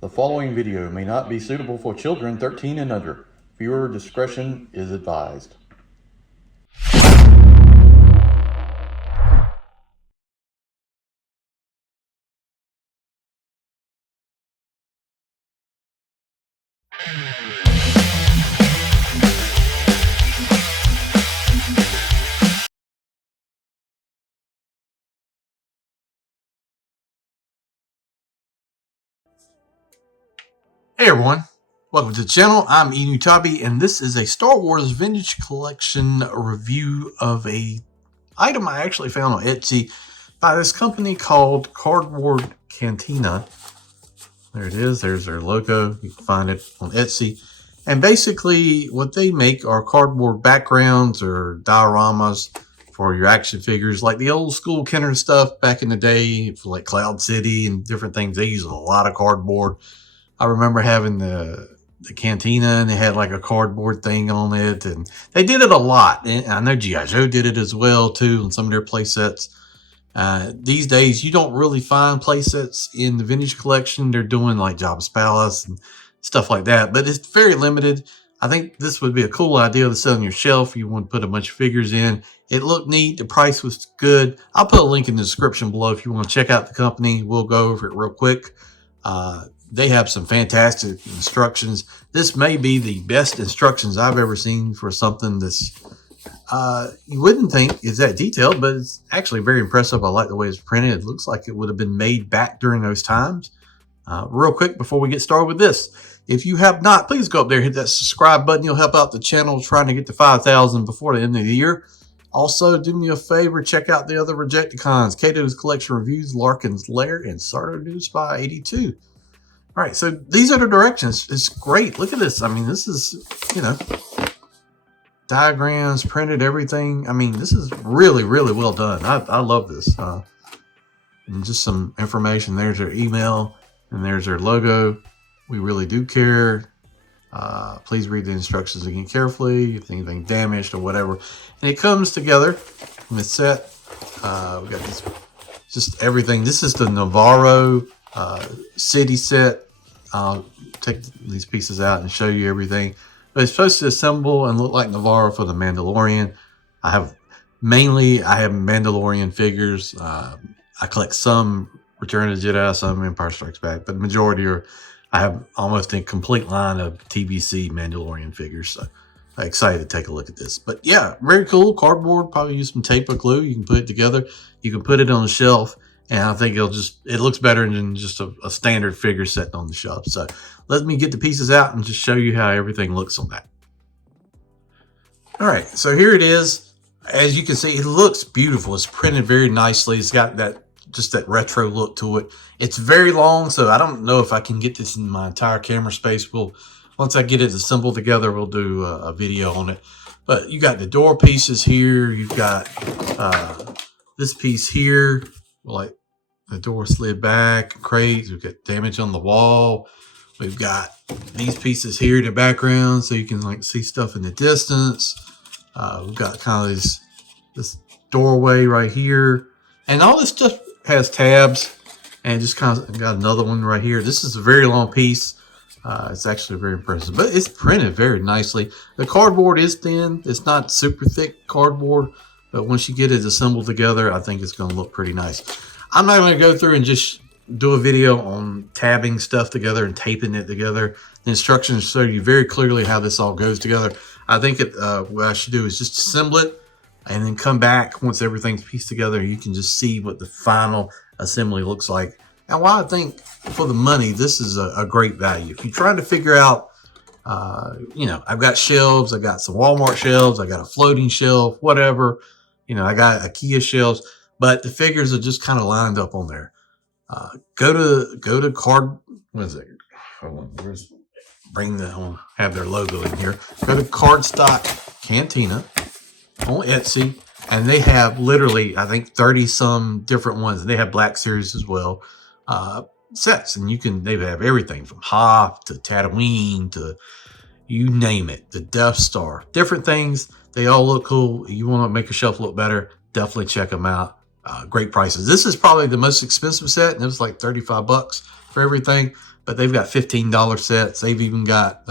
The following video may not be suitable for children 13 and under. Viewer discretion is advised. Hey everyone, welcome to the channel. I'm Enewtabie, and this is a Star Wars Vintage Collection review of a item I actually found on Etsy by this company called CANTINA. There it is, there's their logo. You can find it on Etsy. And basically what they make are cardboard backgrounds or dioramas for your action figures, like the old school Kenner stuff back in the day, for like Cloud City and different things. They use a lot of cardboard. I remember having the Cantina, and they had like a cardboard thing on it, and they did it a lot. And I know G.I. Joe did it as well too in some of their play sets. These days you don't really find play sets in the vintage collection. They're doing like Jabba's Palace and stuff like that, but it's very limited. I think this would be a cool idea to set on your shelf. You want to put a bunch of figures in. It looked neat. The price was good. I'll put a link in the description below if you want to check out the company. We'll go over it real quick. They have some fantastic instructions. This may be the best instructions I've ever seen for something that's, you wouldn't think is that detailed, but it's actually very impressive. I like the way it's printed. It looks like it would have been made back during those times. Real quick, before we get started with this, if you have not, please go up there, hit that subscribe button. You'll help out the channel trying to get to 5,000 before the end of the year. Also, do me a favor, check out the other Rejecticons, Kato's Collection Reviews, Larkin's Lair, and Sardo News by 82. All right, so these are the directions. It's great. Look at this. I mean, this is, you know, diagrams, printed, everything. I mean, this is really, really well done. I love this. And just some information. There's their email, and there's their logo. We really do care. Please read the instructions again carefully if anything damaged or whatever. And it comes together in the set. We got this, just everything. This is the Nevarro city set. I'll take these pieces out and show you everything, but it's supposed to assemble and look like Nevarro for the Mandalorian. I have Mandalorian figures. I collect some Return of the Jedi, some Empire Strikes Back, but the majority are, I have almost a complete line of TVC Mandalorian figures. So I'm excited to take a look at this. But yeah, very cool. Cardboard, probably use some tape or glue. You can put it together. You can put it on the shelf. And I think it looks better than just a standard figure set on the shelf. So let me get the pieces out and just show you how everything looks on that. All right, so here it is. As you can see, it looks beautiful. It's printed very nicely. It's got just that retro look to it. It's very long, so I don't know if I can get this in my entire camera space. Once I get it assembled together, we'll do a video on it. But you got the door pieces here. You've got this piece here, like the door slid back, crates. We've got damage on the wall. We've got these pieces here in the background, so you can like see stuff in the distance. We've got kind of this doorway right here, and all this stuff has tabs, and just kind of got another one right here. This is a very long piece. It's actually very impressive, but it's printed very nicely. The cardboard is thin. It's not super thick cardboard, but once you get it assembled together, I think it's going to look pretty nice. I'm not going to go through and just do a video on tabbing stuff together and taping it together. The instructions show you very clearly how this all goes together. I think what I should do is just assemble it and then come back once everything's pieced together. You can just see what the final assembly looks like. And why I think for the money, this is a great value. If you're trying to figure out, you know, I've got shelves, I got some Walmart shelves, I got a floating shelf, whatever. You know, I got IKEA shelves, but the figures are just kind of lined up on there. Go to what is it? Hold on, have their logo in here. Go to CARDSTOCK Cantina on Etsy, and they have literally, I think, 30 some different ones. They have Black Series as well, sets, and they have everything from Hoth to Tatooine to you name it, the Death Star, different things. They all look cool. You want to make your shelf look better, definitely check them out. Great prices. This is probably the most expensive set, and it was like 35 bucks. for everything, but they've got $15 sets. They've even got,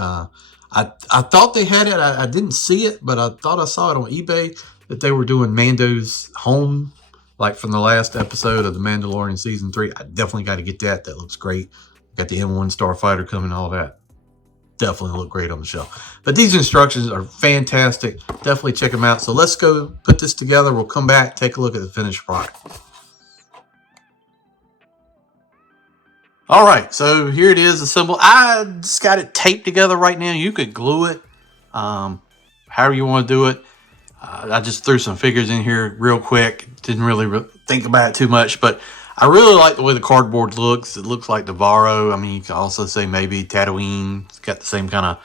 I thought they had it. I didn't see it, but I thought I saw it on eBay that they were doing Mando's home, like from the last episode of the Mandalorian season 3. I definitely got to get that. That looks great. Got the M1 Starfighter coming, all that. Definitely look great on the shelf. But these instructions are fantastic. Definitely check them out. So let's go put this together. We'll come back, take a look at the finished product. All right, so here it is assembled. I just got it taped together right now. You could glue it, however you want to do it. I just threw some figures in here real quick. Didn't really think about it too much, but I really like the way the cardboard looks. It looks like Nevarro. I mean, you can also say maybe Tatooine. It's got the same kind of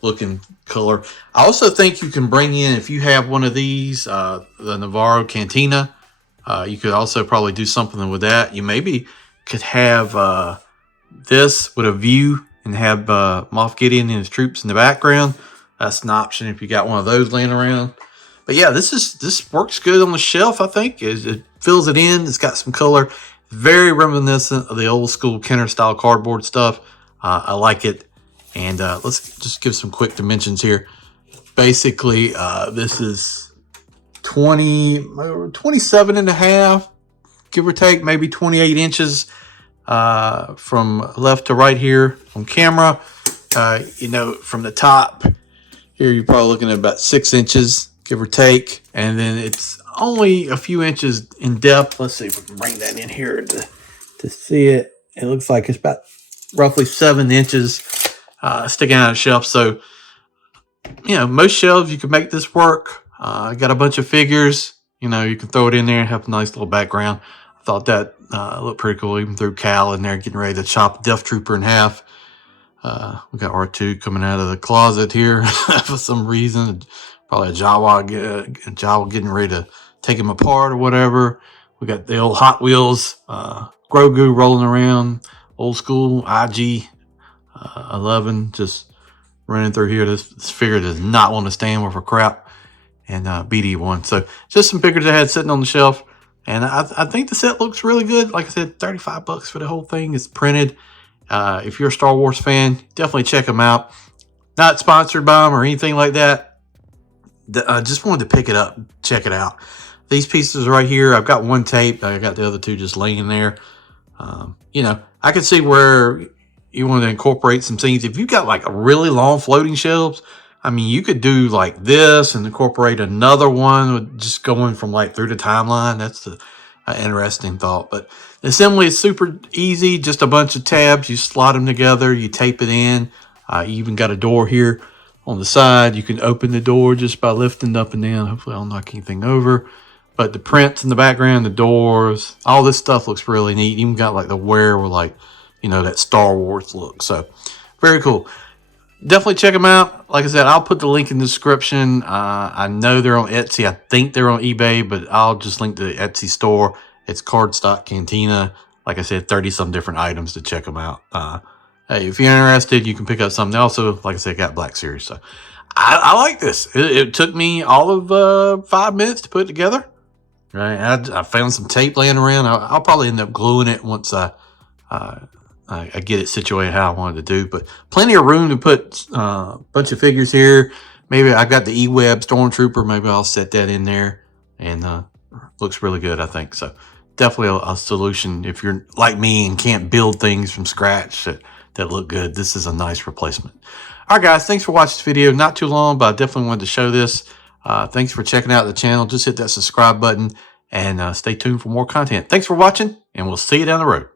looking color. I also think you can bring in, if you have one of these, the Nevarro Cantina, you could also probably do something with that. You maybe could have this with a view and have Moff Gideon and his troops in the background. That's an option if you got one of those laying around. But yeah, this works good on the shelf, I think. It fills it in. It's got some color. Very reminiscent of the old school Kenner style cardboard stuff. I like it. And let's just give some quick dimensions here. Basically, this is 27 and a half, give or take, maybe 28 inches from left to right here on camera. You know, from the top here, you're probably looking at about 6 inches, give or take. And then it's only a few inches in depth. Let's see if we can bring that in here to see it. It looks like it's about roughly 7 inches sticking out of the shelf. So, you know, most shelves you can make this work. I got a bunch of figures. You know, you can throw it in there and have a nice little background. I thought that looked pretty cool. Even threw Cal in there getting ready to chop Death Trooper in half. We got R2 coming out of the closet here for some reason. Probably a Jawa getting ready to take him apart or whatever. We got the old Hot Wheels Grogu rolling around. Old school IG 11 just running through here. This figure does not want to stand worth a crap. And BD1. So just some figures I had sitting on the shelf. And I think the set looks really good. Like I said, $35 for the whole thing. It's printed. If you're a Star Wars fan, definitely check them out. Not sponsored by them or anything like that. I just wanted to pick it up, check it out. These pieces right here, I've got one taped. I got the other two just laying there. You know, I could see where you want to incorporate some things. If you've got like a really long floating shelves, I mean, you could do like this and incorporate another one with just going from like through the timeline. That's the interesting thought. But the assembly is super easy. Just a bunch of tabs. You slot them together. You tape it in. You even got a door here on the side. You can open the door just by lifting up and down. Hopefully I don't knock anything over. But the prints in the background, the doors, all this stuff looks really neat. Even got like the wear with like, you know, that Star Wars look. So very cool. Definitely check them out. Like I said, I'll put the link in the description. I know they're on Etsy. I think they're on eBay, but I'll just link to the Etsy store. It's CARDSTOCK Cantina. Like I said, 30-some different items to check them out. Hey, if you're interested, you can pick up something. Also, like I said, got Black Series. So I like this. It took me all of 5 minutes to put it together. Right, I found some tape laying around. I'll probably end up gluing it once I get it situated how I wanted to do. But plenty of room to put a bunch of figures here. Maybe I got the E-Web Stormtrooper. Maybe I'll set that in there. And looks really good, I think. So definitely a solution if you're like me and can't build things from scratch that look good. This is a nice replacement. All right, guys. Thanks for watching this video. Not too long, but I definitely wanted to show this. Thanks for checking out the channel. Just hit that subscribe button and stay tuned for more content. Thanks for watching, and we'll see you down the road.